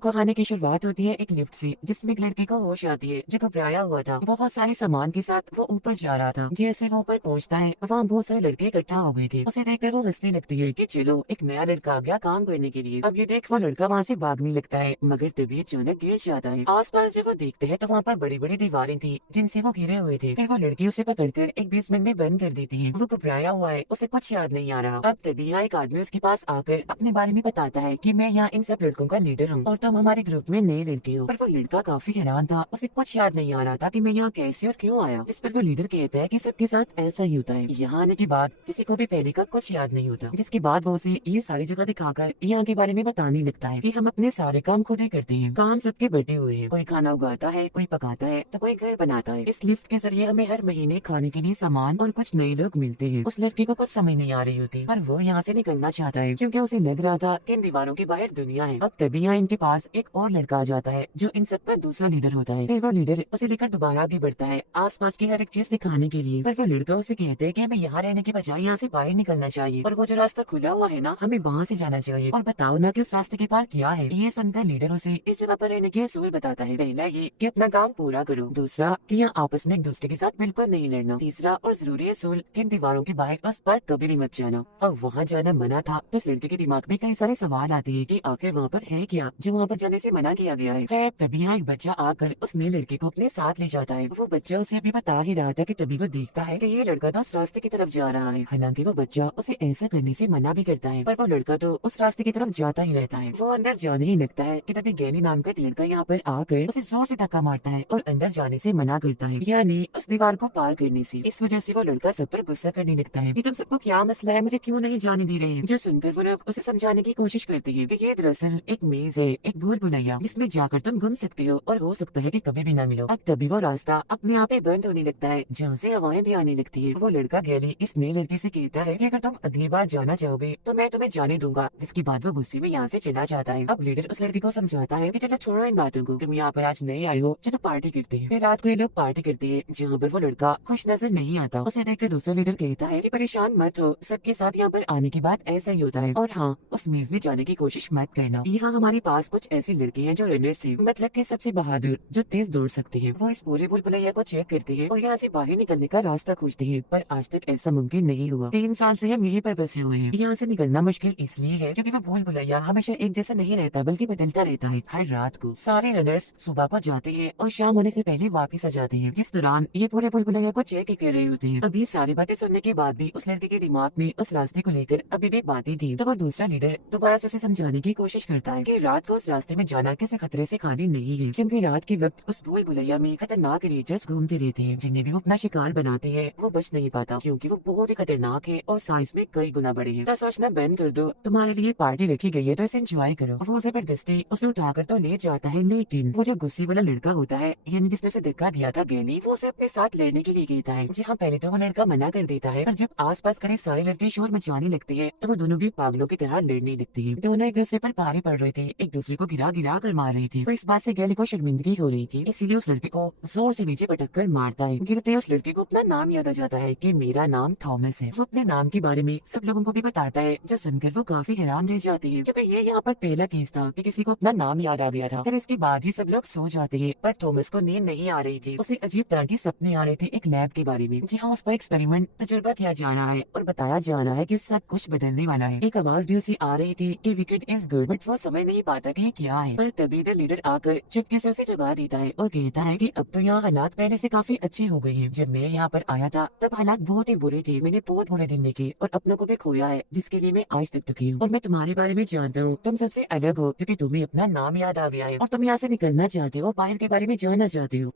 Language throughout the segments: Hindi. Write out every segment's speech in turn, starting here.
कहानी की शुरुआत होती है एक लिफ्ट से, जिसमें एक लड़के को होश आती है जो घबराया हुआ था। बहुत सारे सामान के साथ वो ऊपर जा रहा था। जैसे वो ऊपर पहुंचता है, वहाँ बहुत सारे लड़के इकट्ठा हो गए थे। उसे देखकर वो हंसने लगती है कि चलो एक नया लड़का आ गया काम करने के लिए। अब ये देख वो लड़का वहाँ से भागने लगता है, मगर तभी अचानक गिर जाता है। आसपास जब वो देखते हैं तो वहाँ पर बड़ी बड़ी दीवारें थी जिनसे वो घिरे हुए थे। फिर वो लड़की उसे पकड़कर एक बेसमेंट में बंद कर देती है। वो घबराया हुआ है, उसे कुछ याद नहीं आ रहा। अब तभी यहाँ एक आदमी उसके पास आकर अपने बारे में बताता है कि मैं यहाँ इन सब लड़कों का लीडर हूँ और तुम हमारे ग्रुप में नए लड़के हो। पर वो लड़का काफी हैरान था, उसे कुछ याद नहीं आ रहा था कि मैं यहाँ कैसे और क्यों आया। जिस पर वो लीडर कहता है कि सबके साथ ऐसा ही होता है, यहाँ आने के बाद किसी को भी पहले का कुछ याद नहीं होता। जिसके बाद वो उसे ये सारी जगह दिखाकर यहाँ के बारे में बताने लगता है कि हम अपने सारे काम खुद ही करते हैं। काम सबके बटे हुए हैं, कोई खाना उगाता है, कोई पकाता है तो कोई घर बनाता है। इस लिफ्ट के जरिए हमें हर महीने खाने के लिए सामान और कुछ नए लोग मिलते हैं। उस लड़की को कुछ समझ नहीं आ रही होती, पर वो यहाँ से निकलना चाहता है क्योंकि उसे लग रहा था कि इन दीवारों के बाहर दुनिया है। अब तभी यहाँ इनके पास एक और लड़का आ जाता है जो इन सबका दूसरा लीडर होता है। फिर वो लीडर उसे लेकर दोबारा आगे बढ़ता है आसपास की हर एक चीज दिखाने के लिए। पर वो लड़का उसे कहते हैं कि हमें यहाँ रहने के बजाय यहाँ से बाहर निकलना चाहिए और वो जो रास्ता खुला हुआ है ना, हमें वहाँ से जाना चाहिए। और बताओ ना कि उस रास्ते के पार क्या है। ये सुनकर लीडर उसे इस जगह पर रहने के असूल बताता है। पहला ये कि अपना काम पूरा करो, दूसरा कि यहाँ आपस में एक दूसरे के साथ बिल्कुल नहीं लड़ना, तीसरा और जरूरी असूल कि इन दीवारों के बाहर उस पर कभी भी मत जाना। अब वहाँ जाना मना था तो उस लड़के के दिमाग में कई सारे सवाल आते हैं कि आखिर वहाँ पर है क्या जो वहाँ पर जाने से मना किया गया है। खैर तभी यहाँ एक बच्चा आकर उस नए लड़के को अपने साथ ले जाता है। वो बच्चा उसे अभी बता ही रहा था कि तभी वो देखता है कि ये लड़का तो उस रास्ते की तरफ जा रहा है। हालांकि वो बच्चा उसे ऐसा करने से मना भी करता है, पर वो लड़का तो उस रास्ते की तरफ जाता ही रहता है। वो अंदर जाने ही लगता है कि तभी गैनी नाम का एक लड़का यहाँ पर आकर उसे जोर से धक्का मारता है और अंदर जाने से मना करता है, यानी उस दीवार को पार करने से। इस वजह से वो लड़का सब पर गुस्सा करने लगता है कि तुम सबको क्या मसला है, मुझे क्यों नहीं जाने दे रहे हैं। जो सुनकर वो लोग उसे समझाने की कोशिश करते हैं कि ये दरअसल एक मेज है, एक भूल भुलैया, जिसमें जाकर तुम घूम सकते हो और हो सकता है कि कभी भी ना मिलो। अब तभी वो रास्ता अपने आप ही बंद होने लगता है जहाँ से हवाएं भी आने लगती है। वो लड़का गैली इस नए लड़के से कहता है कि अगर तुम अगली बार जाना चाहोगे तो मैं तुम्हें जाने दूंगा। जिसके बाद वो गुस्से में यहाँ से चला जाता है। अब लीडर उस लड़के को समझाता है कि चलो छोड़ो इन बातों को, तुम यहाँ पर आज नए आए हो, चलो पार्टी करते हैं। फिर रात को ये लोग पार्टी करते हैं जहाँ पर वो लड़का खुश नजर नहीं आता। उसे देखकर दूसरा लीडर कहता है कि परेशान मत हो, सबके साथ यहाँ पर आने के बाद ऐसा ही होता है, और हाँ उस मेज में जाने की कोशिश मत करना। यहाँ हमारे पास कुछ ऐसी लड़की है जो रनर्स है, मतलब कि सबसे बहादुर, जो तेज दौड़ सकती है। वो इस पूरे भूल भुलैया को चेक करती है और यहाँ से बाहर निकलने का रास्ता खोजती है, पर आज तक ऐसा मुमकिन नहीं हुआ। 3 साल से हम यहीं पर बसे हुए हैं। यहाँ से निकलना मुश्किल इसलिए है क्योंकि वो भूल भुलैया हमेशा एक जैसा नहीं रहता बल्कि बदलता रहता है। हर रात को सारे रनर्स सुबह को जाते हैं और शाम होने से पहले वापस आ जाते हैं, जिस दौरान ये पूरे भूल भुलैया को चेक ही कर रहे होते हैं। अभी सारी बातें सुनने के बाद भी उस लड़के के दिमाग में उस रास्ते को लेकर अभी भी बातें थी। तो वो दूसरा लीडर दोबारा से उसे समझाने की कोशिश करता है कि रात को उस रास्ते में जाना किसी खतरे से खाली नहीं है, क्योंकि रात के वक्त उस भूल भुलैया में खतरनाक क्रिएचर्स घूमते रहते हैं जिन्हें भी वो अपना शिकार बनाते हैं। वो बच नहीं पाता क्योंकि वो बहुत ही खतरनाक है और साइज में कई गुना बड़े हैं। तो सोचना बंद कर दो, तुम्हारे लिए पार्टी रखी गई है तो इसे एंजॉय करो। वो जबरदस्ती उसे उठाकर तो ले जाता है, लेकिन वो जो गुस्से वाला लड़का होता है, यानी जिसने उसे धक्का दिया था गैनी, वो उसे अपने साथ लड़ने के लिए कहता है। जी हाँ, पहले तो वो लड़का मना कर देता है, पर जब आसपास खड़े सारे लड़के शोर मचाने लगते हैं तो वो दोनों भी पागलों की तरह लड़ने लगते हैं। दोनों एक दूसरे पर भारी पड़ रहे थे, एक दूसरे को गिरा गिरा कर मार रहे थे। पर इस बात से गैली को शर्मिंदगी हो रही थी, इसीलिए उस लड़के को जोर से नीचे पटक कर मारता है। गिरते उस लड़के को अपना नाम याद आ जाता है कि मेरा नाम थॉमस है। वो अपने नाम के बारे में सब लोगों को भी बताता है, जो सुनकर वो काफी हैरान रह जाते हैं क्योंकि ये यहाँ पर पहला केस था कि किसी को अपना नाम याद आ गया था। फिर इसके बाद ही सब लोग सो जाते हैं, पर थॉमस को नींद नहीं आ रही थी। उसे अजीब तरह के सपने आ रहे थे एक लैब के बारे में। जी हाँ, उस पर एक्सपेरिमेंट तजुर्बा किया जा रहा है और बताया जा रहा है कि सब कुछ बदलने वाला है। एक आवाज भी उसे आ रही थी कि विकेट इज गुड, बट वो समझ नहीं पाता कि ये क्या है। पर तभी द लीडर आकर चुपके से उसे जगा देता है और कहता है कि अब तो यहाँ हालात पहले से काफी अच्छे हो गए हैं। जब मैं यहाँ पर आया था तब हालात बहुत ही बुरे थे, मैंने बहुत बुरे दिन देखे और अपनों को भी खोया है, जिसके लिए मैं आज तक दुखी हूँ। और मैं तुम्हारे बारे में जानता हूँ, तुम सबसे अलग हो क्योंकि तुम्हें अपना नाम याद आ गया है और तुम यहाँ से निकलना चाहते हो, बाहर के बारे में जानना चाहते हो।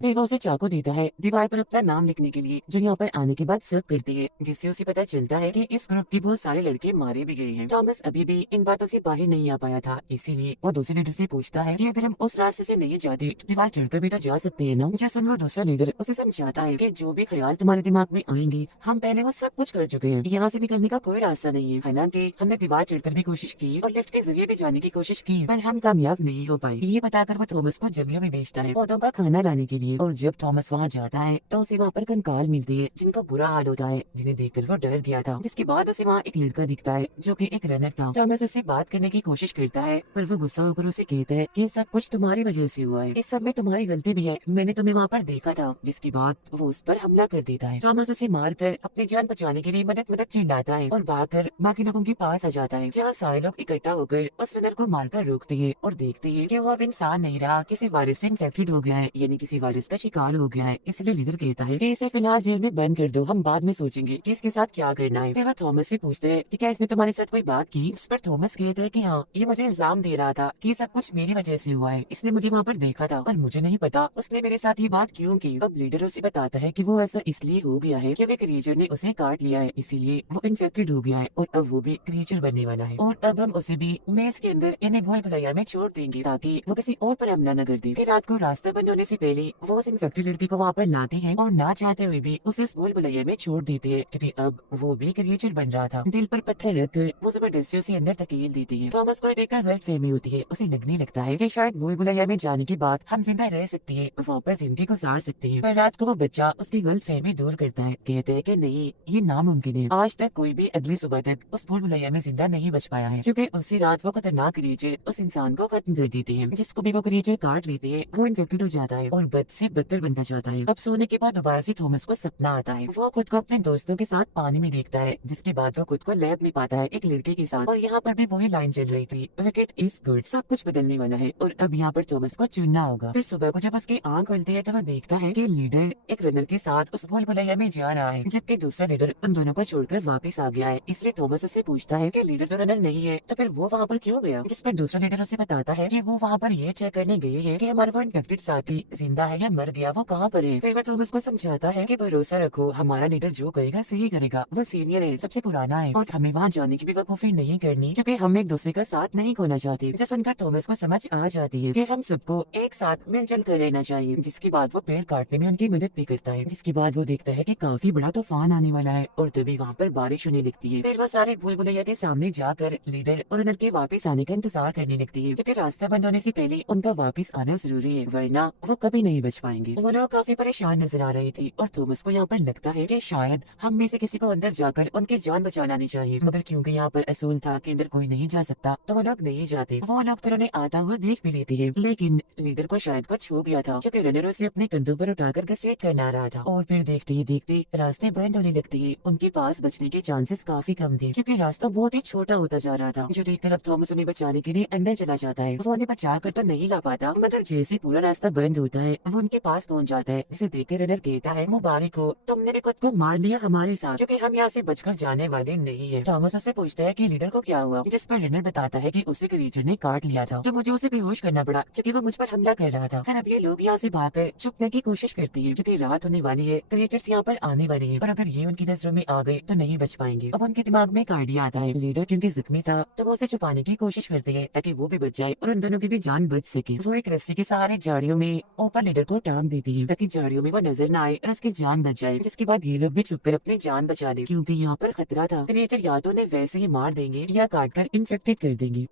फिर वो उसे चाकू देता है दीवार पर अपना नाम लिखने के लिए, जो यहाँ पर आने के बाद सब करती है, जिससे उसे पता चलता है कि इस ग्रुप के बहुत सारे लड़के मारे भी गए हैं। थॉमस अभी भी इन बातों से बाहर नहीं आ पाया था, इसीलिए वो दूसरे लीडर से पूछता है कि अगर हम उस रास्ते से नहीं जाते तो दीवार चढ़कर भी तो जा सकते हैं ना। जो सुन वो दूसरा लीडर उसे समझाता है कि जो भी ख्याल तुम्हारे दिमाग में आएंगे, हम पहले वो सब कुछ कर चुके हैं, यहाँ से निकलने का कोई रास्ता नहीं है। हालांकि हमने दीवार चढ़कर भी कोशिश की और लिफ्ट के जरिए भी जाने की कोशिश की, पर हम कामयाब नहीं हो पाए। ये बताकर वो थॉमस को जंगलों में भेजता है पौधों का खाना लाने के लिए। लिए। और जब थॉमस वहाँ जाता है तो उसे वहाँ पर कंकाल मिलती है जिनका बुरा हाल होता है, जिन्हें देखकर वो डर गया था। जिसके बाद उसे वहाँ एक लड़का दिखता है जो कि एक रनर था। थॉमस उससे बात करने की कोशिश करता है पर वो गुस्सा होकर उसे कहता है कि सब कुछ तुम्हारी वजह से हुआ है, इस सब में तुम्हारी गलती भी है, मैंने तुम्हें वहाँ पर देखा था। जिसके बाद वो उस पर हमला कर देता है। थॉमस उसे मारकर अपनी जान बचाने के लिए मदद मदद चिल्लाता है और भागकर बाकी लोगों के पास आ जाता है, जहाँ सारे लोग इकट्ठा होकर उस रनर को मारकर रोकते हैं और देखते हैं कि वो अब इंसान नहीं रहा, किसी वायरस से इन्फेक्टेड हो गया है, यानी किसी वायरस का शिकार हो गया है। इसलिए लीडर कहता है कि इसे फिलहाल जेल में बंद कर दो, हम बाद में सोचेंगे कि इसके साथ क्या करना है। फिर वह थॉमस से पूछते हैं कि क्या इसने तुम्हारे साथ कोई बात की। इस पर थॉमस कहता है कि हाँ, ये मुझे इल्जाम दे रहा था कि सब कुछ मेरी वजह से हुआ है, इसने मुझे वहाँ पर देखा था पर मुझे नहीं पता उसने मेरे साथ ये बात क्यों की। अब लीडर उसे बताता है कि वो ऐसा इसलिए हो गया है क्योंकि क्रिएचर ने उसे काट लिया है, इसीलिए वो इन्फेक्टेड हो गया है और अब वो भी क्रिएचर बनने वाला है। और अब हम उसे भी मेज के अंदर इन्हें भूल भुलैया में छोड़ देंगे ताकि वो किसी और पर हमला न कर दे। फिर रात को रास्ता बंद होने से पहले वो उस इन्फेक्टेड लड़की को वहाँ पर लाते हैं और ना चाहते हुए भी उसे उस भूल भुलैया में छोड़ देते हैं क्योंकि अब वो भी क्रिएचर बन रहा था। दिल पर पत्थर रखकर वो जबरदस्ती उसे अंदर धकेल देती है। थॉमस को देखकर गलतफहमी होती है, उसे लगने लगता है कि शायद भूल भुलैया में जाने के बाद हम जिंदा रह सकते हैं, वहाँ पर जिंदगी गुजार सकते हैं। पर रात को वो बच्चा उसकी गलतफहमी दूर करता है, कहते हैं कि नहीं, ये नामुमकिन है। आज तक कोई भी अगली सुबह तक उस भूल भुलैया में जिंदा नहीं बच पाया है क्योंकि उसी रात वो खतरनाक क्रिएचर उस इंसान को खत्म कर देते हैं। जिसको भी वो क्रिएचर काट लेते हैं वो इन्फेक्टेड हो जाता है और बद से बदतर बनता जाता है। अब सोने के बाद दोबारा से थॉमस को सपना आता है, वो खुद को अपने दोस्तों के साथ पानी में देखता है, जिसके बाद वो खुद को लैब में पाता है एक लड़के के साथ। और यहाँ पर भी वही लाइन चल रही थी, विकेट इज गुड, सब कुछ बदलने वाला है और अब यहाँ पर थॉमस को चुनना होगा। फिर सुबह को जब उसकी आंख खुलती है तो वह देखता है कि लीडर एक रनर के साथ उस भूल भुलैया में जा रहा है, जबकि दूसरा लीडर उन दोनों को छोड़कर वापस आ गया है। इसलिए थॉमस उससे पूछता है कि लीडर तो रनर नहीं है तो फिर वो वहाँ पर क्यों गया। जिस पर दूसरा लीडर उसे बताता है कि वो वहाँ पर ये चेक करने गए हैं कि हमारा वो इन्फेक्टेड साथी जिंदा है या मर गया, वो कहाँ पर है। फिर वह थॉमस को समझाता है कि भरोसा रखो, हमारा लीडर जो करेगा सही करेगा, वो सीनियर है, सबसे पुराना है और हमें वहाँ जाने की बेवकूफी नहीं करनी क्योंकि हम एक दूसरे का साथ नहीं खोना चाहते। जो सुनकर थॉमस को समझ आ जाती है कि हम सबको एक साथ मिलजुल कर रहना चाहिए। जिसके बाद वो पेड़ काटने में उनकी मदद भी करता है। जिसके बाद वो देखता है कि काफी बड़ा तूफान आने वाला है और तभी वहाँ पर बारिश होने लगती है। फिर वो सारे भूल भुलैया के सामने जाकर लीडर और उनके वापस आने का इंतजार करने लगती है क्योंकि रास्ता बंद होने से पहले उनका वापस आना जरूरी है, वरना वो कभी नहीं बच पाएंगे। वो लोग काफी परेशान नजर आ रही थी और थॉमस को यहाँ पर लगता है कि शायद हम में से किसी को अंदर जाकर उनकी जान बचा लानी चाहिए, मगर क्योंकि यहाँ पर असूल था कि अंदर कोई नहीं जा सकता तो वो लोग नहीं जाते। वो लोग फिर उन्हें आता हुआ देख भी लेते हैं, लेकिन लीडर को शायद कुछ हो गया था क्योंकि रनर उसे अपने कंधों पर उठाकर घसीट कर ला रहा था। और फिर देखते ही देखते रास्ते बंद होने लगते हैं, उनके पास बचने के चांसेस काफी कम थे क्योंकि रास्ता बहुत ही छोटा होता जा रहा था। जो देखकर अब थॉमस उन्हें बचाने के लिए अंदर चला जाता है। वो उन्हें बचा कर तो नहीं ला पाता, मगर जैसे पूरा रास्ता बंद होता है वो उनके पास पहुँच जाता है, जिसे देखकर रनर कहता है, मुबारक हो, तुमने भी खुद को मार लिया हमारे साथ क्योंकि हम यहाँ से बचकर जाने वाले नहीं है। थॉमस उससे पूछता है कि लीडर को क्या हुआ, जिस पर रनर बताता है कि उसे क्रीचर ने काट लिया था तो मुझे उसे बेहोश करना पड़ा क्योंकि वो मुझ पर हमला कर रहा था। फिर अब ये लोग यहाँ से भागकर छुपने की कोशिश करती है क्योंकि रात होने वाली है, क्रीचर्स यहाँ पर आने वाले हैं और अगर ये उनकी नजरों में आ गए तो नहीं बच पाएंगे। अब उनके दिमाग में एक आइडिया आता है, लीडर क्योंकि जख्मी था तो वो उसे छुपाने की कोशिश करते हैं ताकि वो भी बच जाए और उन दोनों की भी जान बच सके। वो एक रस्सी के सहारे झाड़ियों में ऊपर लीडर को टांग देती है ताकि झाड़ियों में वो नजर न आए और उसकी जान बच जाए। जिसके बाद ये लोग भी छुपकर अपनी जान बचा ले क्योंकि यहाँ पर खतरा था, क्रिएचर या तो उन्हें वैसे ही मार देंगे या काट कर इन्फेक्टेड कर देंगे।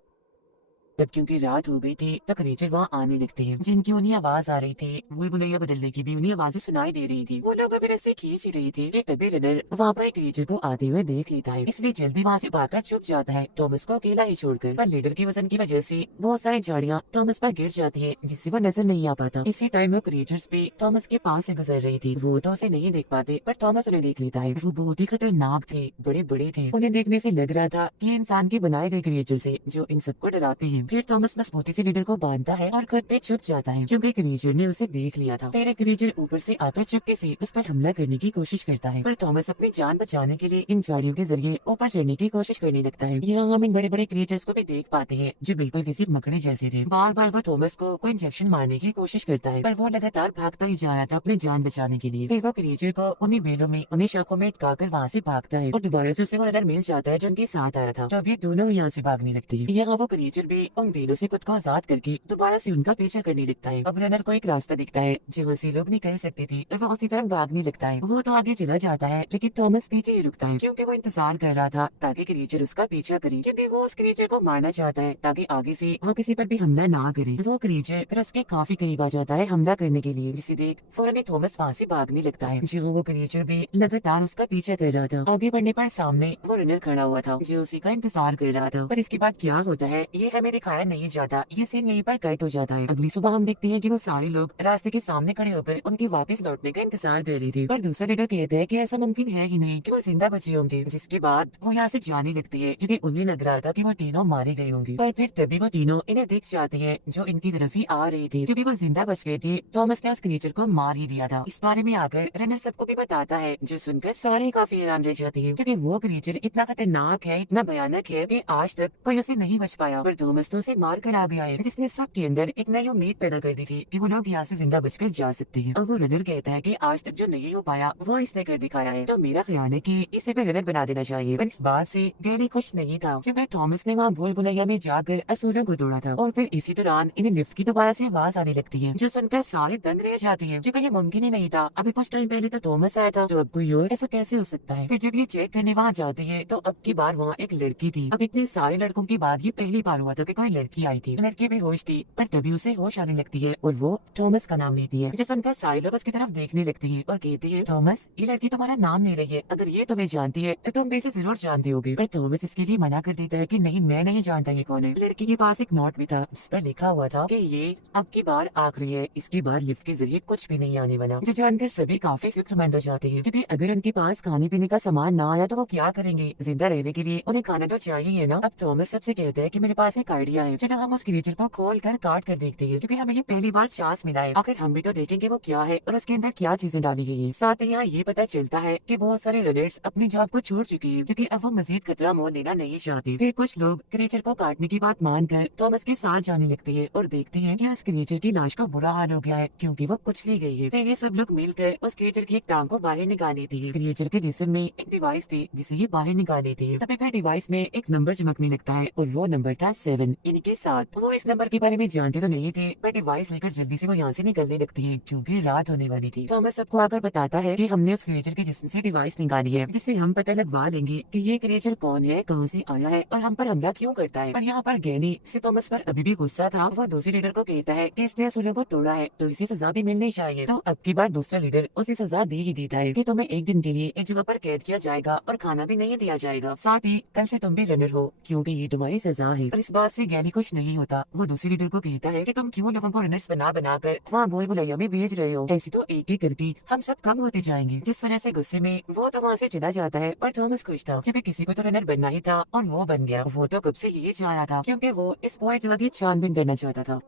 तब क्योंकि रात हो गई थी तो क्रीचर वहाँ आने लगते हैं, जिनकी उन्हें आवाज आ रही थी, भूल भुलैया बदलने की भी उन्हें आवाजें सुनाई दे रही थी। वो लोग अभी रस्सी खींच ही रहे थे कि तभी रनर वहाँ पर क्रीचर को आते हुए देख लेता है, इसलिए जल्दी वहाँ से भागकर छुप जाता है थॉमस को अकेला ही छोड़कर। पर लीडर के वजन की वजह से बहुत सारी झाड़ियाँ थॉमस पर गिर जाती है जिससे वो नजर नहीं आ पाता। इसी टाइम वो क्रीचर्स भी थॉमस के पास से गुजर रही थी, वो तो उसे नहीं देख पाते पर थॉमस उन्हें देख लेता है। वो बहुत ही खतरनाक थे, बड़े बड़े थे, उन्हें देखने से लग रहा था कि इंसान के बनाए गए क्रिएचर से जो इन सबको डराते हैं। फिर थॉमस मजबूती से लीडर को बांधता है और खुद पे छुप जाता है क्योंकि क्रीचर ने उसे देख लिया था। फिर क्रीचर ऊपर से आकर चुपके से उस पर हमला करने की कोशिश करता है, पर थॉमस अपनी जान बचाने के लिए इन झाड़ियों के जरिए ऊपर चढ़ने की कोशिश करने लगता है। यहाँ हम इन बड़े बड़े क्रिएचर्स को भी देख पाते हैं जो बिल्कुल किसी मकड़े जैसे थे। बार बार वो थॉमस को कोई इंजेक्शन मारने की कोशिश करता है पर वो लगातार भागता ही जा रहा था अपनी जान बचाने के लिए। फिर वो क्रिएचर को उन्हीं बेलों में उन्हें शाखों में अटकाकर वहाँ से भागता है और दोबारा से उसे वो रनर मिल जाता है जो उनके साथ आया था, तो अभी दोनों यहाँ से भागने लगती है। यहाँ वो क्रिएचर भी उन तीनों से खुद को आजाद करके दोबारा से उनका पीछा करने लगता है। अब रनर को एक रास्ता दिखता है जहाँ से लोग निकल सकते थे और वो उसी तरफ भागने लगता है। वो तो आगे चला जाता है लेकिन थॉमस पीछे ही रुकता है क्योंकि वो इंतजार कर रहा था ताकि क्रीचर उसका पीछा करे, क्योंकि वो उस क्रीचर को मारना चाहता है ताकि आगे से वो किसी पर भी हमला ना करे। वो क्रीचर फिर उसके काफी करीब आ जाता है हमला करने के लिए, जिसे देख फौरन थॉमस वहाँ से भागने लगता है। जो वो क्रीचर भी लगातार उसका पीछा कर रहा था। आगे बढ़ने पर सामने वो रनर खड़ा हुआ था जो उसी का इंतजार कर रहा था। पर इसके बाद क्या होता है ये हमें दिखाया नहीं जाता, ये सीन यहीं पर कट हो जाता है। अगली सुबह हम देखते हैं कि वो सारे लोग रास्ते के सामने खड़े होकर उनके वापस लौटने का इंतजार कर रहे थे। पर दूसरा लीडर कहता है कि ऐसा मुमकिन है ही नहीं कि वो जिंदा बचे होंगे। जिसके बाद वो यहाँ से जाने लगती है क्योंकि उन्हें लग रहा था कि वो तीनों मारे गए होंगे। पर फिर तभी वो तीनों इन्हें दिख जाती है जो इनकी तरफ ही आ रही थी। क्योंकि वो जिंदा बच गए थे, थॉमस ने उस क्रीचर को मार ही दिया था। इस बारे में आकर रनर सबको भी बताता है, जो सुनकर सारे काफी हैरान रह जाते हैं क्योंकि वो क्रीचर इतना खतरनाक है, इतना भयानक है कि आज तक कोई उसे नहीं बच पाया। पर थॉमस तो उसे मार कर आ गया है, जिसने सबके अंदर एक नई उम्मीद पैदा कर दी थी कि वो लोग यहाँ से जिंदा बचकर जा सकते हैं। और वो रनर कहता है कि आज तक जो नहीं हो पाया वो इसने कर दिखाया है। तो मेरा ख्याल है कि इसे भी रनर बना देना चाहिए। पर इस बात से गैरी खुश नहीं था क्योंकि थॉमस ने वहाँ भूल भुलैया में जाकर असूलों को तोड़ा था। और फिर इसी दौरान इन्हें लिफ्ट की दोबारा से आवाज आने लगती है, जो सुनकर सारे दंग रह जाते हैं क्योंकि ये मुमकिन ही नहीं था। अभी कुछ टाइम पहले तो थॉमस आया था, तो अब कोई और ऐसा कैसे हो सकता है। फिर जब ये चेक करने वहाँ जाते हैं तो अब की बार वहाँ एक लड़की थी। अब इतने सारे लड़कों के बाद ये पहली बार हुआ था कि कोई लड़की आई थी। लड़की भी होश थी पर तभी उसे होश आने लगती है और वो थॉमस का नाम लेती है। जिसे सुनकर सारे लोग उसकी तरफ देखने लगते हैं और कहते हैं, थॉमस ये लड़की तुम्हारा नाम ले रही है, अगर ये तुम्हें जानती है तो तुम भी इसे जरूर जानते होगे। पर थॉमस इसके लिए मना कर देता है कि नहीं, मैं नहीं जानता ये कौन है। लड़की के पास एक नोट भी था जिस पर लिखा हुआ था कि ये अब की बार आखिरी है, इसकी बार लिफ्ट के जरिए कुछ भी नहीं आने वाला। जो जानकर सभी काफी फिक्रमंद हो जाते हैं क्योंकि अगर उनके पास खाने पीने का सामान ना आया तो वो क्या करेंगे। जिंदा रहने के लिए उन्हें खाना तो चाहिए है ना। अब थॉमस सबसे कहता है कि मेरे पास एक आइडिया है, चलो हम उस क्रीचर को खोल कर काट कर देखते हैं क्योंकि हमें ये पहली बार चांस मिला है। आखिर हम भी तो देखेंगे वो क्या है और उसके अंदर क्या चीजें डाली गई है। साथ ही यहाँ ये पता चलता है कि बहुत सारे रनर्स अपनी जॉब को छोड़ चुके हैं क्योंकि अब वो मजीद खतरा मोल लेना नहीं चाहते। फिर कुछ लोग क्रीचर को काटने की बात मानकर थॉमस के साथ जाने लगते हैं और देखते हैं कि उस क्रीचर की लाश का बुरा हाल हो गया है क्योंकि वो कुचली गई है। फिर ये सब लोग मिलकर उस क्रीचर की एक टांग को बाहर निकाल लेते हैं। क्रीचर के जिस्म में एक डिवाइस थी जिसे ये बाहर निकाल लेते हैं। तभी फिर डिवाइस में एक नंबर चमकने लगता है और वो नंबर था 7। इनके साथ वो इस नंबर के बारे में जानते तो नहीं थे पर डिवाइस लेकर जल्दी से वो यहाँ से निकलने लगती है क्योंकि रात होने वाली थी। थॉमस सबको आकर बताता है कि हमने उस क्रिएचर के जिस्म से डिवाइस निकाली है जिससे हम पता लगवा लेंगे कि ये क्रिएचर कौन है, कहाँ से आया है और हम पर हमला क्यों करता है। पर यहाँ पर गैनी से थॉमस पर अभी भी गुस्सा था। वो दूसरे लीडर को कहता है कि इसने असूलों को तोड़ा है तो इसे सजा भी मिलनी चाहिए। तो अब की बार दूसरा लीडर उसे सजा दे ही देता है कि तुम्हें एक दिन के लिए एक जगह पर कैद किया जाएगा और खाना भी नहीं दिया जाएगा, साथ ही कल से तुम भी रनर हो क्योंकि ये तुम्हारी सजा है। पर इस बात से गैनी खुश नहीं होता। वो दूसरे लीडर को कहता है कि तुम क्यों लोगों को रनर्स बना कर वहाँ भूल भुलैया में भेज रहे हो, ऐसे तो एक एक करके हम सब कम होते जाएंगे। जिस वजह से गुस्से में वो तो वहाँ से चला जाता है। पर थॉमस खुश था क्योंकि किसी को तो रनर बनना ही था और वो बन गया। वो तो कब से यही चाह रहा था क्योंकि वो इस पूरी जगह की छानबीन करना चाहता था।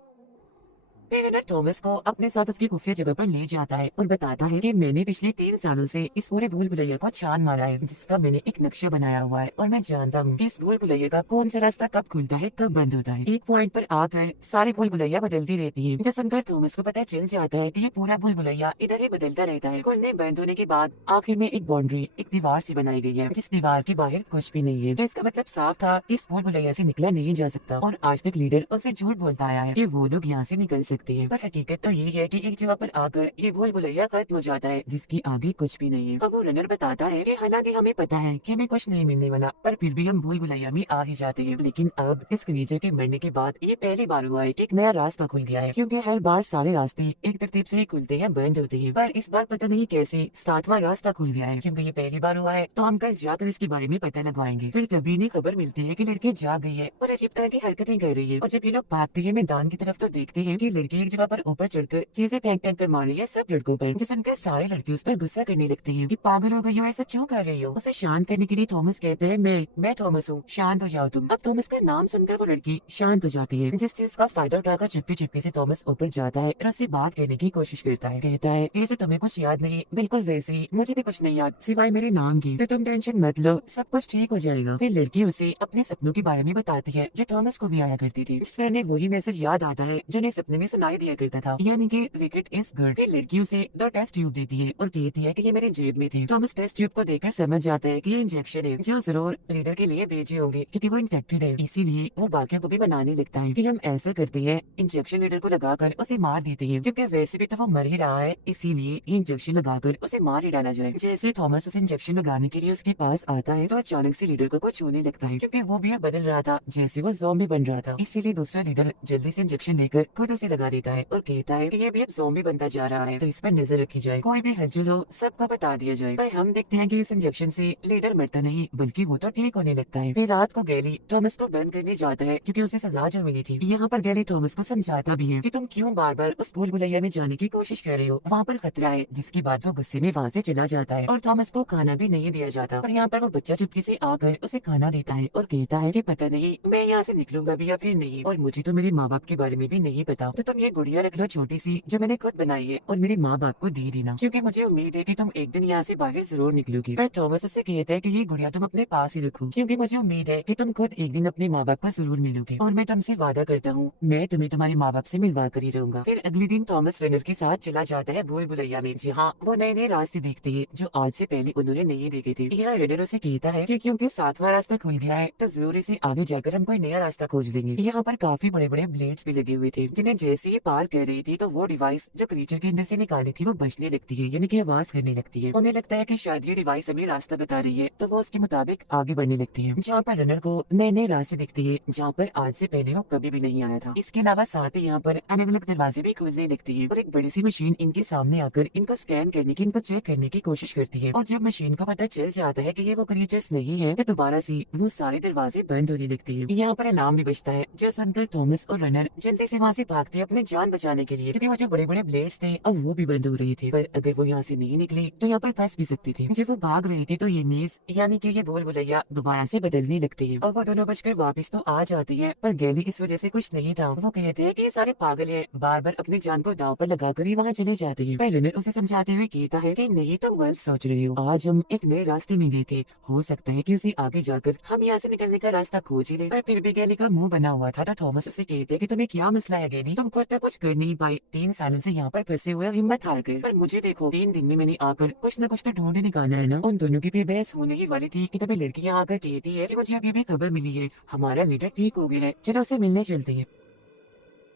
फिर रनर थॉमस को अपने साथ उसकी खुफिया जगह पर ले जाता है और बताता है कि मैंने पिछले 3 सालों से इस पूरे भूल भुलैया को छान मारा है जिसका मैंने एक नक्शा बनाया हुआ है और मैं जानता हूँ कि इस भूल भुलैया का कौन सा रास्ता कब खुलता है कब बंद होता है। एक पॉइंट पर आकर सारी भूल भुलैया बदलती रहती है। जो सुनकर थॉमस को पता चल जाता है कि ये पूरा भूल भुलैया इधर ही बदलता रहता है। खुलने बंद होने के बाद आखिर में एक बाउंड्री, एक दीवार से बनाई गई है जिस दीवार के बाहर कुछ भी नहीं है। तो इसका मतलब साफ था कि इस भूल भुलैया से निकला नहीं जा सकता और आज तक लीडर उसे झूठ बोलता आया है कि वो लोग यहाँ से निकल सकते हैं। पर हकीकत तो ये है कि एक जगह पर आकर ये भूल भुलैया खत्म हो जाता है जिसकी आगे कुछ भी नहीं है। अब वो रनर बताता है कि हालांकि हमें पता है कि हमें कुछ नहीं मिलने वाला पर फिर भी हम भूल भुलैया में आ ही जाते हैं। लेकिन अब इस क्रीचर के मरने के बाद ये पहली बार हुआ है कि एक नया रास्ता खुल गया है क्योंकि हर बार सारे रास्ते एक तरतीब से खुलते हैं बंद होते हैं, पर इस बार पता नहीं कैसे 7वां रास्ता खुल गया है। क्योंकि ये पहली बार हुआ है तो हम कल जाकर इसके बारे में पता लगवाएंगे। फिर तभी इन्हें खबर मिलती है कि लड़की जाग गई है और अजीब तरह की हरकतें कर रही है। और जब ये लोग भागते हैं मैदान की तरफ तो देखते हैं कि लड़की एक जगह पर ऊपर चढ़कर चीजें फेंक फेंक कर मार रही है सब लड़कों पर। जो सुनकर सारे लड़के उस पर गुस्सा करने लगते हैं कि पागल हो गई हो, ऐसा क्यों कर रही हो। उसे शांत करने के लिए थॉमस कहते हैं मैं थॉमस हूँ, शांत हो जाओ तुम। अब थॉमस का नाम सुनकर वो लड़की शांत हो जाती है। जिस चीज का फायदा उठाकर चुपके चुपके से थॉमस ऊपर जाता है और उससे बात करने की कोशिश करता है। कहता है जैसे तुम्हें कुछ याद नहीं, बिल्कुल वैसे ही मुझे भी कुछ नहीं याद सिवाय मेरे नाम की, तो तुम टेंशन मत लो, सब कुछ ठीक हो जाएगा। फिर लड़की उसे अपने सपनों के बारे में बताती है जो थॉमस को भी आया करती थी। जिस पर उन्हें वही मैसेज याद आता है जो उन्हें सपने में सुनाई दिया करता था, यानी कि विकेट इज गुड। फिर लड़की उसे 2 टेस्ट ट्यूब देती है और कहती है कि ये मेरे जेब में थे। थॉमस टेस्ट ट्यूब को देखकर समझ जाता है कि ये इंजेक्शन है जो जरूर लीडर के लिए भेजे होंगे क्योंकि वो इन्फेक्टेड है, इसीलिए वो बाकियों को भी बनाने लगता है। फिर हम ऐसा करते हैं, इंजेक्शन लीडर को लगाकर उसे मार देते हैं क्योंकि वैसे भी तो वो मर ही रहा है, इसीलिए ये इंजेक्शन लगाकर उसे मार ही डाला जाए। जैसे थॉमस उसे इंजेक्शन लगाने के लिए उसके पास आता है तो अचानक से लीडर को कुछ होने लगता है क्योंकि वो भी अब बदल रहा था जैसे वो ज़ॉम्बी बन रहा था। इसीलिए दूसरा लीडर जल्दी से इंजेक्शन लेकर खुद उसे लगा देता है और कहता है कि ये भी अब ज़ॉम्बी बनता जा रहा है, तो इस पर नजर रखी जाए, कोई भी हलचल हो सबको बता दिया जाए। पर हम देखते हैं कि इस इंजेक्शन से लीडर मरता नहीं बल्कि वो तो ठीक होने लगता है। फिर रात को गैली थॉमस को बंद करने जाता है क्योंकि उसे सजा जो मिली थी। यहाँ पर गैली थॉमस को समझाता भी है कि तुम क्यों बार बार उस भूल भुलैया में जाने की कोशिश कर रहे हो, वहाँ पर खतरा है। जिसके बाद वो गुस्से में वहाँ से चला जाता है और थॉमस को खाना भी नहीं दिया जाता। और यहाँ पर वो बच्चा चुपके से आकर उसे खाना देता है और कहता है कि पता नहीं मैं यहाँ से निकलूंगा भी या फिर नहीं, और मुझे तो मेरे माँ बाप के बारे में भी नहीं पता, तो तुम ये गुड़िया रख लो छोटी सी जो मैंने खुद बनाई है और मेरे माँ बाप को दे देना क्योंकि मुझे उम्मीद है कि तुम एक दिन यहाँ से बाहर जरूर निकलोगी। पर थॉमस उससे कहता है कि ये गुड़िया तुम अपने पास ही रखो क्योंकि मुझे उम्मीद है कि तुम खुद एक दिन अपने माँ बाप को जरूर मिलोगे और मैं तुमसे वादा करता हूँ मैं तुम्हें तुम्हारे माँ बाप से मिलवा कर ही रहूंगा। फिर अगले दिन थॉमस रनर के साथ चला जाता है भूल भुलैया में, जहाँ वो नए नए रास्ते देखते हैं जो आज से पहले उन्होंने नहीं देखे थे। यहाँ रनर उसे कहता है कि क्योंकि 7वां रास्ता खुल गया है तो जरूर इसे आगे जाकर हम कोई नया रास्ता खोज लेंगे। यहाँ पर काफी बड़े बड़े ब्लेड्स भी लगे हुए थे जिन्हें जैसे ही पार कर रही थी तो वो डिवाइस जो क्रीचर के अंदर से निकाली थी वो बजने लगती है, यानी कि आवाज करने लगती है। उन्हें लगता है कि शायद ये डिवाइस हमें रास्ता बता रही है तो वो उसके मुताबिक आगे बढ़ने लगती है। जहाँ पर रनर को नए नए रास्ते दिखते हैं जहाँ पर आज से पहले वो कभी भी नहीं आया था। इसके अलावा साथ ही यहाँ पर अलग अलग दरवाजे भी खुलने लगते हैं और एक बड़ी सी मशीन इनके सामने आकर इनको स्कैन करने की, इनको चेक करने की कोशिश करती है। और जब मशीन को पता चल जाता है कि ये वो क्रिएचर्स नहीं है तो दोबारा से वो सारे दरवाजे बंद होने लगते हैं। यहाँ पर अलार्म भी बजता है जो सुनकर थॉमस और रनर जल्दी से वहाँ से भागते हैं अपने जान बचाने के लिए क्योंकि वो जो बड़े बड़े ब्लेड्स थे अब वो भी बंद हो रहे थे। पर अगर वो यहाँ से नहीं निकले तो यहाँ पर फंस भी सकते थे। जब वो भाग रहे थे तो ये मेज यानी कि ये भूल भुलैया दोबारा से बदलने लगते हैं और वो दोनों बचकर वापस तो आ जाते हैं। पर गैली इस वजह से कुछ नहीं था, वो कहते हैं कि ये सारे पागल हैं, बार बार अपनी जान को दांव पर लगाकर ही वहाँ चले जाते हैं। पर रनर उसे समझाते हुए कहता है कि नहीं तुम गलत सोच रहे हो, आज हम एक नए रास्ते में गए थे, हो सकता है कि उसे आगे जाकर हम यहाँ से निकलने का रास्ता खोज ही ले। पर फिर भी गैली का मुंह बना हुआ था तो थॉमस उसे कहते हैं कि तुम्हें क्या मसला है गैली, तुम खुद तो कुछ कर नहीं पाए, 3 सालों से यहाँ पर फंसे हुए हिम्मत हार गए, पर मुझे देखो 3 दिन में मैंने आकर कुछ न कुछ तो ढूंढ निकाला है ना। उन दोनों की भी बहस होने ही वाली थी कि तभी लड़की यहाँ आकर कहती है कि मुझे अभी भी खबर मिली है हमारा लीडर ठीक हो गया है, चलो उसे मिलने चलते हैं।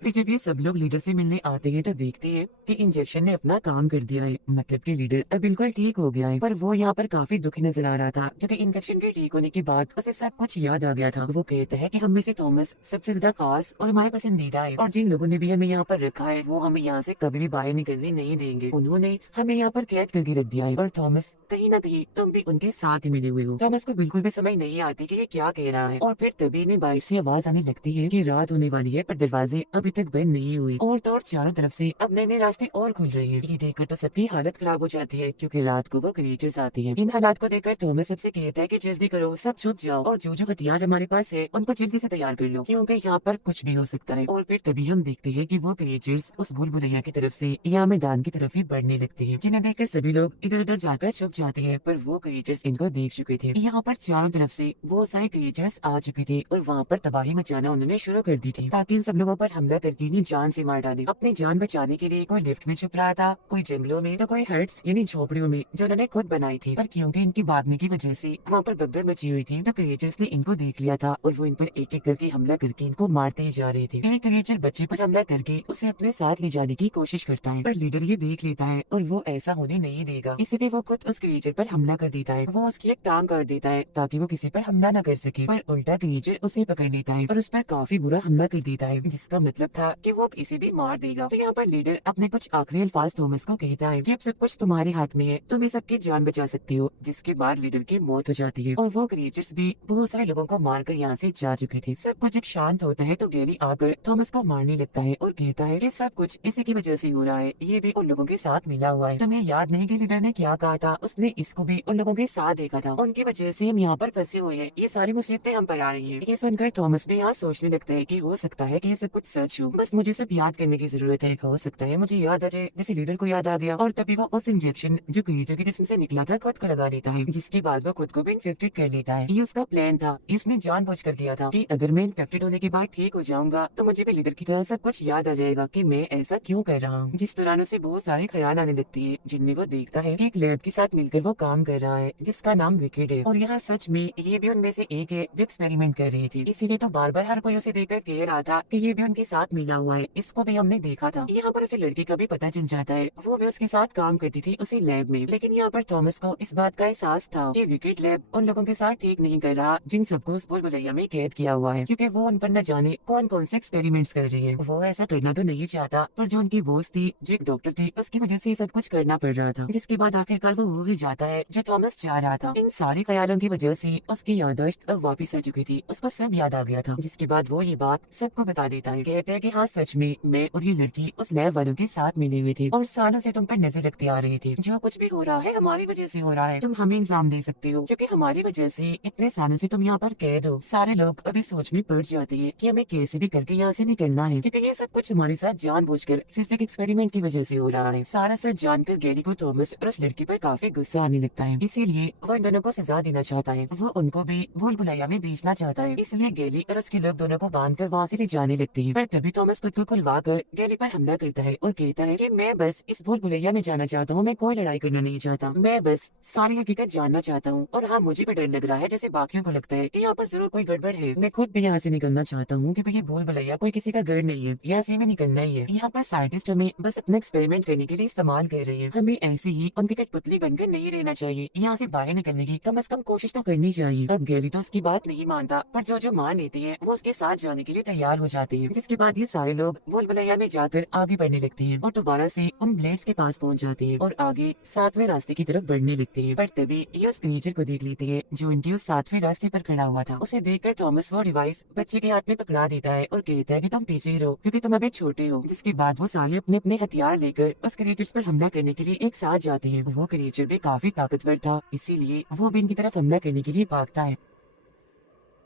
फिर जब ये सब लोग लीडर से मिलने आते हैं तो देखते हैं कि इंजेक्शन ने अपना काम कर दिया है, मतलब कि लीडर अब बिल्कुल ठीक हो गया है। पर वो यहाँ पर काफी दुखी नजर आ रहा था क्योंकि इंजेक्शन के ठीक होने के बाद उसे सब कुछ याद आ गया था। वो कहता है कि हम में से थॉमस सबसे ज्यादा खास और हमारे पसंदीदा है और जिन लोगों ने भी हमें यहाँ पर रखा है वो हमें यहाँ से कभी भी बाहर निकलने नहीं देंगे, उन्होंने हमें यहाँ पर कैद करके रख दिया है। और थॉमस कहीं ना कहीं तुम भी उनके साथ ही मिले हुए हो। थॉमस को बिल्कुल भी समझ नहीं आती कि ये क्या कह रहा है और फिर तभी इन्हें बाहर से आवाज आने लगती है कि रात होने वाली है पर दरवाजे अभी तक बंद नहीं हुए और तो और चारों तरफ से अब नए नए रास्ते और खुल रहे हैं। ये देखकर तो सबकी हालत खराब हो जाती है क्योंकि रात को वो क्रिएचर्स आते हैं। इन हालात को देखकर थॉमस सबसे कहता है कि जल्दी करो, सब छुप जाओ और जो जो हथियार हमारे पास है उनको जल्दी से तैयार कर लो क्योंकि यहाँ पर कुछ भी हो सकता है। और फिर तभी हम देखते हैं कि वो क्रिएचर्स उस भूल भुलैया की तरफ से या मैदान की तरफ ही बढ़ने लगते हैं, जिन्हें देखकर सभी लोग इधर उधर जाकर छुप जाते हैं। पर वो क्रिएचर्स इनको देख चुके थे। यहाँ पर चारों तरफ से बहुत सारे क्रिएचर्स आ चुके थे और वहाँ पर तबाही मचाना उन्होंने शुरू कर दी थी ताकि इन सब लोगों पर हमला करके इन्हें जान से मार डाले। अपनी जान बचाने के लिए कोई लिफ्ट में छुप रहा था, कोई जंगलों में तो कोई हट्स यानी झोपड़ियों में जो उन्होंने खुद बनाई थी। पर क्योंकि इनकी भागने की वजह से वहाँ पर भगदड़ मची हुई थी तो क्रिएचर्स ने इनको देख लिया था और वो इन पर एक एक करके हमला करके इनको मारते ही जा रहे थे। एक क्रिएचर बच्चे पर हमला करके उसे अपने साथ ले जाने की कोशिश करता है पर लीडर ये देख लेता है और वो ऐसा होने नहीं देगा, इसलिए वो खुद उस क्रिएचर पर हमला कर देता है। वो उसकी एक टांग काट देता है ताकि वो किसी पर हमला न कर सके, पर उल्टा क्रिएचर उसे पकड़ लेता है और उस पर काफी बुरा हमला कर देता है जिसका मतलब था कि वो अब इसे भी मार देगा। तो यहाँ पर लीडर अपने कुछ आखिरी अल्फाज थॉमस को कहता है कि अब सब कुछ तुम्हारे हाथ में है, तुम इस सबकी जान बचा सकती हो। जिसके बाद लीडर की मौत हो जाती है और वो क्रिएचर्स भी बहुत सारे लोगों को मारकर यहाँ से जा चुके थे। सब कुछ जब शांत होता है तो गैरी आकर थॉमस को मारने लगता है और कहता है कि सब कुछ इसी की वजह से हो रहा है, ये भी उन लोगों के साथ मिला हुआ है। तुम्हें याद नहीं कि लीडर ने क्या कहा था, उसने इसको भी उन लोगों के साथ देखा था, उनकी वजह से हम यहाँ पर फंसे हुए हैं, ये सारी मुसीबतें हम पर आ रही है। ये सुनकर थॉमस भी यहाँ सोचने लगता है कि हो सकता है कि ये सब कुछ सच पूछो, बस मुझे सब याद करने की जरूरत है। हो सकता है मुझे याद आ जाए, जैसे लीडर को याद आ गया, और तभी वो उस इंजेक्शन जो क्रिएचर के जिस्म से निकला था खुद को लगा लेता है, जिसके बाद वो खुद को भी इन्फेक्टेड कर लेता है। ये उसका प्लान था, इसने जानबूझकर किया था कि अगर मैं इन्फेक्टेड होने के बाद ठीक हो जाऊंगा तो मुझे भी लीडर की तरह सब कुछ याद आ जाएगा कि मैं ऐसा क्यों कर रहा हूँ। जिस दौरान उसे बहुत सारे ख्याल आने लगती है, जिनमें वो देखता है कि एक लैब के साथ मिलकर वो काम कर रहा है जिसका नाम विकेड है, और यहाँ सच में ये भी उनमें से एक है जो एक्सपेरिमेंट कर रही थी। इसीलिए तो बार बार हर कोई उसे देखकर कह रहा था कि ये भी उनके साथ मिला हुआ है, इसको भी हमने देखा था। यहाँ पर उसे लड़की का भी पता चल जाता है, वो भी उसके साथ काम करती थी उसी लैब में। लेकिन यहाँ पर थॉमस को इस बात का एहसास था कि विकेट लैब उन लोगों के साथ ठीक नहीं कर रहा जिन सबको उस भूल भुलैया में कैद किया हुआ है, क्योंकि वो उन पर न जाने कौन कौन से एक्सपेरिमेंट्स कर रही है। वो ऐसा करना तो नहीं चाहता, पर जो उनकी बॉस थी जो एक डॉक्टर थी उसकी वजह से ये सब कुछ करना पड़ रहा था, जिसके बाद आखिरकार वो हो ही जाता है जो थॉमस चाह रहा था। इन सारे ख्यालों की वजह से उसकी याददाश्त अब वापिस आ चुकी थी, उसको सब याद आ गया था, जिसके बाद वो ये बात सबको बता देता है। कहते हैं कि हाँ सच में मैं और ये लड़की उस लैब वालों के साथ मिले हुए थे और सालों से तुम पर नजर रखते आ रही थी। जो कुछ भी हो रहा है हमारी वजह से हो रहा है, तुम हमें इल्जाम दे सकते हो क्योंकि हमारी वजह से इतने सालों से तुम यहाँ पर कैद हो। सारे लोग अभी सोच में पड़ जाते हैं कि हमें कैसे भी करके यहाँ से निकलना है, क्योंकि ये सब कुछ हमारे साथ जानबूझकर सिर्फ एक एक्सपेरिमेंट की वजह से हो रहा है। सारा सच जानकर गैरी को थॉमस और उस लड़की पर काफी गुस्सा आने लगता है, इसीलिए वो इन दोनों को सजा देना चाहता है। वो उनको भी भूल भुलैया में भेजना चाहता है, इसलिए गैली और उसके लोग दोनों को बांधकर वहाँ से ले जाने लगते हैं। पर तभी थॉमस खुद को खुलवा कर गैली पर हमला करता है और कहता है कि मैं बस इस भूल भुलैया में जाना चाहता हूँ, मैं कोई लड़ाई करना नहीं चाहता, मैं बस सारी हकीकत जानना चाहता हूँ। और हाँ, मुझे भी डर लग रहा है जैसे बाकियों को लगता है कि यहाँ पर जरूर कोई गड़बड़ है। मैं खुद भी यहाँ से निकलना चाहता हूँ क्योंकि ये भूल भुलैया कोई किसी का घर नहीं है, यहाँ से हमें निकलना ही है। यहाँ पर साइंटिस्ट हमें बस अपना एक्सपेरिमेंट करने के लिए इस्तेमाल कर रहे हैं, हमें ऐसे ही उनकी कठपुतली बनकर नहीं रहना चाहिए। यहाँ से बाहर निकलने की कम से कम कोशिश तो करनी चाहिए। अब गैरी तो उसकी बात नहीं मानता, पर जो जो मान लेती है वो उसके साथ जाने के लिए तैयार हो जाते हैं, जिसके बाद ये सारे लोग भूल भुलैया में जाकर आगे बढ़ने लगते हैं और दोबारा से उन ब्लेड्स के पास पहुंच जाते हैं और आगे 7वें रास्ते की तरफ बढ़ने लगते हैं। पर तभी ये उस क्रीचर को देख लेते हैं जो इनके उस 7वें रास्ते पर खड़ा हुआ था। उसे देखकर थॉमस वो डिवाइस बच्चे के हाथ में पकड़ा देता है और कहता है कि तुम पीछे ही रहो क्योंकि तुम अभी छोटे हो। जिसके बाद वो सारे अपने अपने हथियार लेकर उस क्रीचर्स पर हमला करने के लिए एक साथ जाते हैं। वो क्रीचर भी काफी ताकतवर था, इसीलिए वो भी इनकी तरफ हमला करने के लिए भागता है।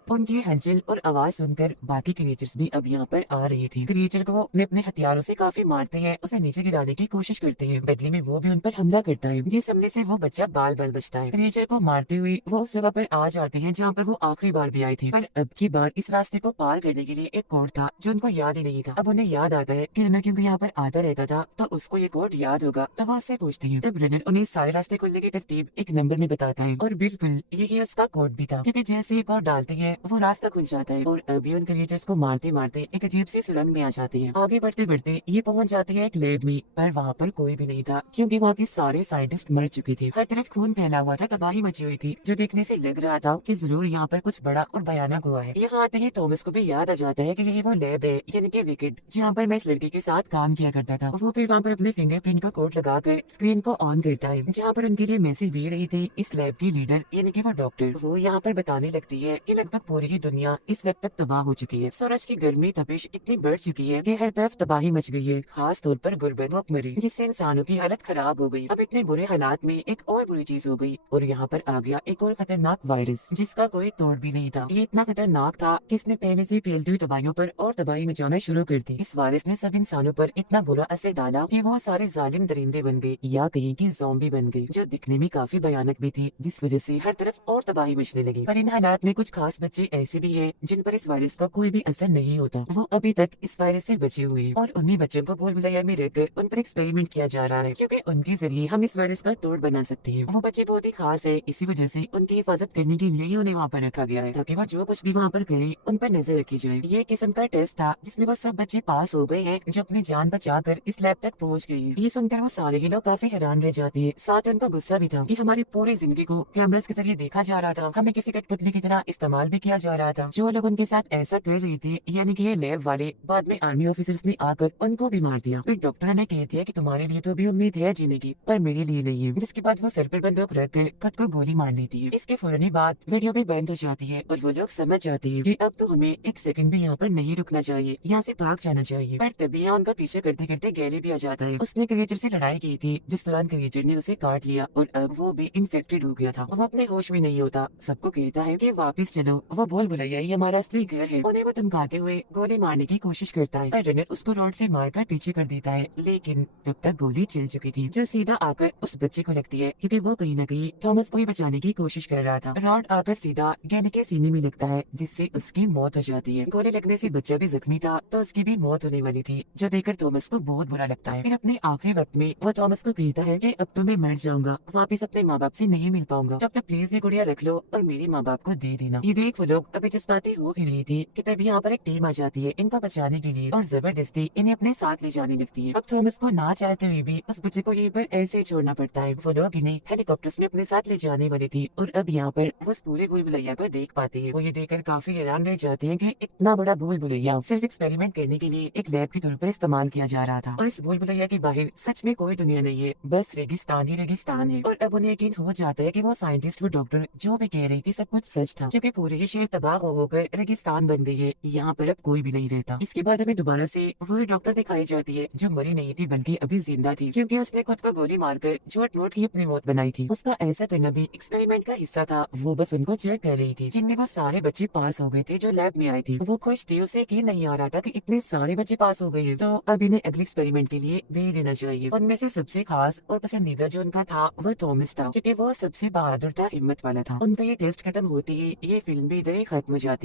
उनकी हलचल और आवाज सुनकर बाकी क्रिएचर्स भी अब यहाँ पर आ रहे थे। क्रिएचर को वो अपने हथियारों से काफी मारते हैं, उसे नीचे गिराने की कोशिश करते हैं। बदले में वो भी उन पर हमला करता है, जिस हमले से वो बच्चा बाल बाल बचता है। क्रिएचर को मारते हुए वो उस जगह पर आ जाते हैं जहाँ पर वो आखिरी बार भी आए थे, पर अब की बार इस रास्ते को पार करने के लिए एक कोड था जो उनको याद ही नहीं था। अब उन्हें याद आता है कि रनर क्योंकि यहाँ पर आता रहता था तो उसको ये कोड याद होगा, तो वो उससे पूछते हैं। तब रनर उन्हें सारे रास्ते खोलने की तरतीब एक नंबर में बताता है और बिल्कुल यही उसका कोड भी था, क्योंकि जैसे ये कोड डालते हैं वो रास्ता खुल जाता है और अभी उन क्रिएचर्स को मारते मारते एक अजीब सी सुरंग में आ जाते हैं। आगे बढ़ते बढ़ते ये पहुंच जाते हैं एक लैब में, पर वहाँ पर कोई भी नहीं था क्योंकि वहाँ के सारे साइंटिस्ट मर चुके थे। हर तरफ खून फैला हुआ था, तबाही मची हुई थी, जो देखने से लग रहा था कि जरूर यहाँ पर कुछ बड़ा और भयानक हुआ है। यहाँ आते ही थॉमस को भी याद आ जाता है कि ये वो लैब है, यानी कि विकेट, जहाँ पर मैं इस लड़की के साथ काम किया करता था। वो फिर वहाँ पर अपने फिंगरप्रिंट का कोड लगाकर स्क्रीन को ऑन करता है, जहाँ पर उनके लिए मैसेज दे रही थी इस लैब की लीडर यानी कि वो डॉक्टर। वो यहाँ पर बताने लगती है कि लगभग पूरी ही दुनिया इस वक्त तक तबाह हो चुकी है। सूरज की गर्मी तपिश इतनी बढ़ चुकी है कि हर तरफ तबाही मच गई है, खास तौर पर गुर्बत भुखमरी, जिससे इंसानों की हालत खराब हो गई। अब इतने बुरे हालात में एक और बुरी चीज हो गई और यहाँ पर आ गया एक और खतरनाक वायरस जिसका कोई तोड़ भी नहीं था। ये इतना खतरनाक था कि इसने पहले से फैलती हुई तबाहियों पर और तबाही मचाना शुरू कर दी। इस वायरस ने सब इंसानों पर इतना बुरा असर डाला कि वो सारे जालिम दरिंदे बन गए या कहीं की ज़ॉम्बी बन गए, जो दिखने में काफी भयानक भी थी, जिस वजह से हर तरफ और तबाही मचने लगी। पर इन हालात में कुछ खास बच्चे ऐसे भी हैं जिन पर इस वायरस का कोई भी असर नहीं होता। वो अभी तक इस वायरस से बचे हुए हैं और उन्हीं बच्चों को भूल भुलैया में रहकर उन पर एक्सपेरिमेंट किया जा रहा है, क्योंकि उनके जरिए हम इस वायरस का तोड़ बना सकते हैं। वो बच्चे बहुत ही खास है, इसी वजह से उनकी हिफाजत करने के लिए ही उन्हें वहाँ पर रखा गया है, ताकि वो जो कुछ भी वहाँ पर करे उन पर नजर रखी जाए। ये किस्म का टेस्ट था जिसमें वो सब बच्चे पास हो गए हैं जो अपनी जान बचाकर इस लैब तक पहुँच गए हैं। ये सुनकर वो सारे ही लोग काफी हैरान रह जाते हैं। साथ ही उनका गुस्सा भी था कि हमारी पूरी जिंदगी को कैमरास के जरिए देखा जा रहा था, हमें किसी कठपुतली की तरह इस्तेमाल भी किया जा रहा था। जो लोग उनके साथ ऐसा कर रहे थे यानी कि ये लैब वाले, बाद में आर्मी ऑफिसर्स ने आकर उनको भी मार दिया। फिर डॉक्टर ने कह दिया कि तुम्हारे लिए तो भी उम्मीद है जीने की, पर मेरे लिए नहीं है। जिसके बाद वो सर पर बंदूक रखकर खुद को गोली मार लेती है। इसके फौरन ही बाद वीडियो भी बंद हो जाती है और वो लोग समझ जाते हैं कि अब तो हमें एक सेकंड भी यहाँ पर नहीं रुकना चाहिए, यहाँ से भाग जाना चाहिए। पर तभी यहाँ उनका पीछे करते करते गैरी भी आ जाता है। उसने क्रिएचर से लड़ाई की थी, जिस दौरान क्रिएचर ने उसे काट लिया और अब वो भी इन्फेक्टेड हो गया था। वो अपने होश में नहीं होता, सबको कहता है कि वापस चलो, वो बोल बुलैया ये हमारा असली घर है। उन्हें वो धमकाते हुए गोली मारने की कोशिश करता है, पर रनर उसको रॉड से मारकर पीछे कर देता है, लेकिन तब तक गोली चल चुकी थी, जो सीधा आकर उस बच्चे को लगती है, क्योंकि वो कहीं न कहीं थॉमस को ही बचाने की कोशिश कर रहा था। रॉड आकर सीधा गैली के सीने में लगता है, जिससे उसकी मौत हो जाती है। गोली लगने से बच्चा भी जख्मी था, तो उसकी भी मौत होने वाली थी, जो देखकर थॉमस को बहुत बुरा लगता है। फिर अपने आखिरी वक्त में वो थॉमस को कहता है कि अब तो मैं मर जाऊंगा, वापिस अपने माँ बाप से नहीं मिल पाऊंगा, तब तक प्लीज ये गुड़िया रख लो और मेरे माँ बाप को दे देना। ये देख वो लोग अभी जज्बाती हो ही रही थी कि तभी यहाँ पर एक टीम आ जाती है इनको बचाने के लिए, और जबरदस्ती इन्हें अपने साथ ले जाने लगती है। अब थॉमस को ना चाहते हुए भी उस बच्चे को यहीं पर ऐसे छोड़ना पड़ता है। वो लोग इन्हें हेलीकॉप्टर्स में अपने साथ ले जाने वाले थे, और अब यहाँ पर वो उस पूरे भूल भुलैया को देख पाते हैं। वो ये देखकर काफी हैरान रह जाते हैं कि इतना बड़ा भूल भुलैया सिर्फ एक्सपेरिमेंट करने के लिए एक लैब के तौर पर इस्तेमाल किया जा रहा था, और इस भूल भुलैया के बाहर सच में कोई दुनिया नहीं है, बस रेगिस्तान ही रेगिस्तान है। और अब उन्हें यकीन हो जाता है कि वो साइंटिस्ट, वो डॉक्टर जो भी कह रही थी सब कुछ सच था, क्योंकि पूरे ही शहर तबाह हो होकर रेगिस्तान बन गई है, यहाँ पर अब कोई भी नहीं रहता। इसके बाद हमें दोबारा से वही डॉक्टर दिखाई जाती है जो मरी नहीं थी बल्कि अभी जिंदा थी, क्योंकि उसने खुद को गोली मारकर झूठ मूठ की अपनी मौत बनाई थी। उसका ऐसा करना भी एक्सपेरिमेंट का हिस्सा था, वो बस उनको चेक कर रही थी, जिनमें वो सारे बच्चे पास हो गए थे जो लैब में आए थे। वो खुश थी, उसे यकीन नहीं आ रहा था कि इतने सारे बच्चे पास हो गए हैं, तो अब इन्हें अगले एक्सपेरिमेंट के लिए भेज देना चाहिए। उनमें से सबसे खास और पसंदीदा जो उनका था वो थॉमस था, क्योंकि वो सबसे बहादुर था, हिम्मत वाला था। उनका ये टेस्ट खत्म होते ही ये फिल्म भी इधर ही खत्म हो जाती।